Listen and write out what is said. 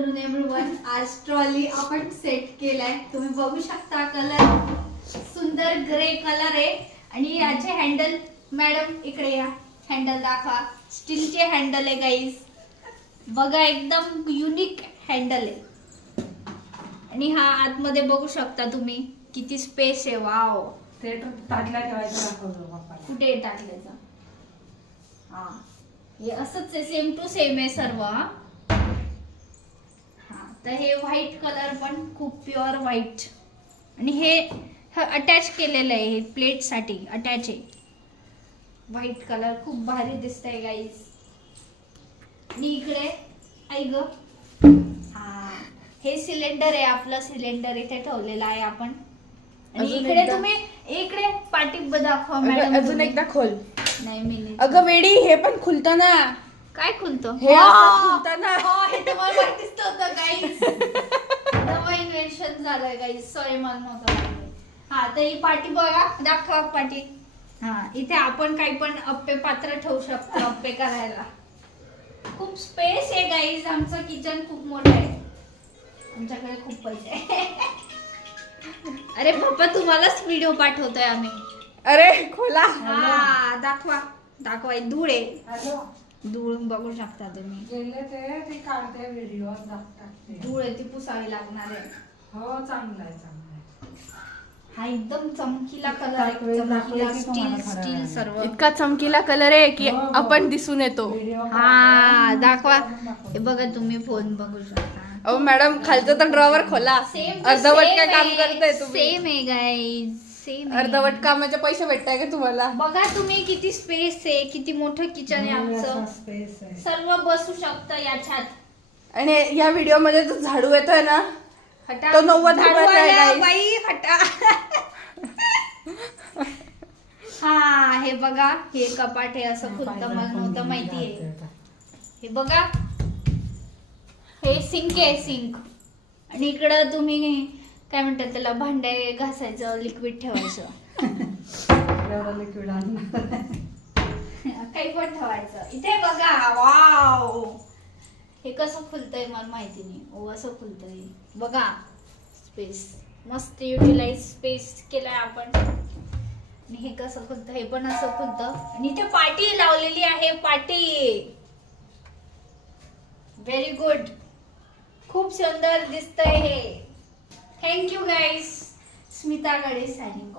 Afternoon everyone. आज trolley आपण set केलाय. तुम्ही बघू शकता कलर सुंदर ग्रे कलर आहे आणि याचे हँडल मॅडम इकडे या, हँडल दाखवा. स्टीलचे हँडल आहे गाईज, बघा एकदम युनिक हँडल आहे. आणि हा आतमध्ये बघू शकता तुम्ही किती स्पेस आहे. वाव, ते ताटल्या ठेवायचं दाखवतो बाप्पाला. कुठे टाकल्याचं? हा, हे असंच आहे, सेम टू सेम आहे सर्व. हा, तर हे व्हाईट कलर पण खूप प्युअर व्हाईट आणि हे अटॅच केलेलं आहे, हे प्लेट साठी अटॅच आहे. व्हाईट कलर खूप भारी दिसतंय गाईज. आणि इकडे आई ग, हा हे सिलेंडर आहे, आपलं सिलेंडर इथे ठेवलेलं आहे आपण. आणि इकडे तुम्ही इकडे पाठी दाखवा मॅडम. अजून एकदा खोल. नाही मी अगं वेडी, हे पण खुलतं ना. काय खुलतं? हे असं खुलतं ना. हे तुम्हाला माहितीच नव्हतं गाईज. नवं इन्व्हेन्शन झालंय गाईज, सॉरी मला नव्हतं माहिती. हा, तर ही पाटी बघा, दाखवा पाटी. हा, इथे आपण काही पण अप्पे पात्र ठेवू शकतो अप्पे करायला. खूप स्पेस आहे गाईज. आमचं किचन खूप मोठं आहे, आमच्याकडे खूप पैसे आहे. अरे पप्पा, तुम्हालाच व्हिडिओ पाठवतोय आम्ही. अरे खोला. हा, दाखवा दाखवा. धूळ आहे, हॅलो, धूळ बघू शकता तुम्ही. गेले ते काढते व्हिडिओ टाकते. धूळ आहे ती पुसावी लागणार आहे. हो, चांगलं आहे, चांगलं आहे. हा एकदम चमकीला कलर काय आहे, वेळ चमकीला दाखवायची स्टील तुम्हाला खरं स्टील आहे. सर्व. इतका चमकीला कलर आहे की हो, हो. आपण दिसून येतो. व्हिडिओ हा, दाखवा. हे बघा, तुम्ही फोन बघू शकता. अहो मॅडम, खालचं तर ड्रॉवर खोला. सेम अर्धवट काय काम करताय तुम्ही? सेम आहे गाईज, सेम. अर्धवट कामाचे पैसे भेटताय का तुम्हाला? बघा तुम्ही किती स्पेस आहे, किती मोठं किचन आहे आमचं. स्पेस आहे. सर्व बसू शकतं याच्यात. आणि या व्हिडिओ मध्ये जो झाडू येतोय ना, हटा. तो 90 रुपयाचा आहे, झाडूवाल्या guys. बाई, हटा. हा, हे बघा, हे कपाट आहे, असं खुलतं, मला नव्हतं माहितीये. हे बघा, हे सिंक आहे, सिंक. आणि इकडं तुम्ही काय म्हणतात त्याला, भांडे घासायचं लिक्विड ठेवायचं. एवढं लिक्विड आणलं. काही पण ठेवायचं. इथे बघा, वाव, हे कसं खुलतंय मला माहिती नाही. ओ, असं खुलतंय बघा. स्पेस मस्त युटिलाइज स्पेस केलाय आपण. आणि हे कसं खुलतं, हे पण असं खुलतं. आणि इथे पाटी लावलेली आहे, पाटी. व्हेरी गुड, खूप सुंदर दिसतंय हे. Thank you guys. स्मिताकडे साडी.